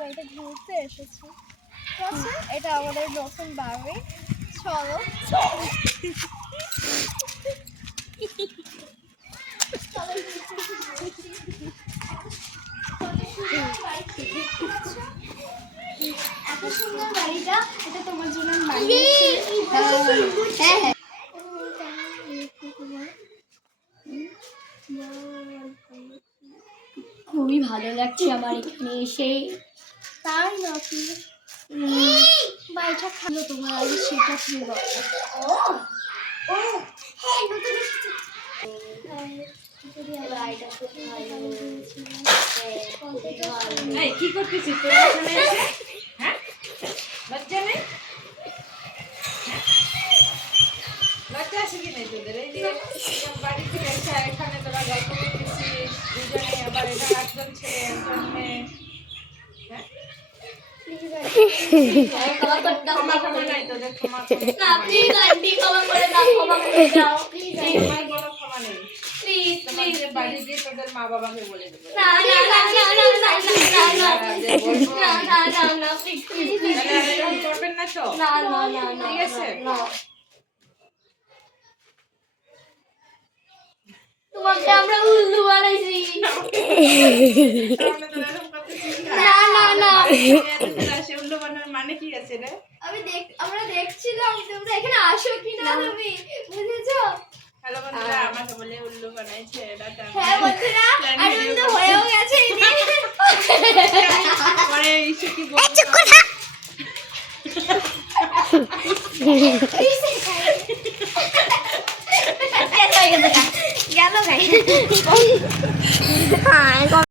বাড়িতে ঘুরতে এসেছি। ঠিক আছে, এটা আমাদের নতুন বাড়ি। চলো এত সুন্দর বাড়িটা, এটা তোমার জন্য বানিয়েছি। হ্যাঁ হ্যাঁ খুবই ভালো লাগছে আমার এখানে এসে। তাই নাকি? বাড়িটা খালো তোমার আগে সেটা তুমি বলো। ও হ্যাঁ নতুন এসেছে। কি করতেছিস তোরা এখানে এসে? হ্যাঁ, লজ্জা নেই? লজ্জা আছে কি নেই তোদের? এই যে বাড়ি থেকে এসে এখানে তোরা গল্প করতেছিস দুজনে, আবার এটা 8 জন ছেলে 1 জন মেয়ে। হ্যাঁ, ক্ষমা ক্ষমা নাই তোদের, ক্ষমা না প্লিজ আন্টি ক্ষমা করে দাও, ক্ষমা করে দাও প্লিজ। আমার কোনো ক্ষমা নেই। প্লিজ তোমাদের বাড়ি গিয়ে তোদের মা বাবাকে বলে দেবো। না না না না না না না না না না প্লিজ প্লিজ তাহলে আর এরকম করবেন না তো? না না না না ঠিক আছে? না। তোমাকে আমরা উল্লু বানাইছি। তাহলে তোরা এরকম করতেছিস না? না না না তোরা সে উল্লু বানানোর মানে কি আছে রে? আমরা দেখছিলাম তোমরা এখানে আসো কিনা, তুমি বুঝেছো? হ্যালো বন্ধুরা, আমাকে বলে উল্লু বানাইছে। এটা হ্যাঁ বন্ধুরা, আর উল্লু হয়েও গেছে। পরে ইসে কি বলবো? গেল গাই।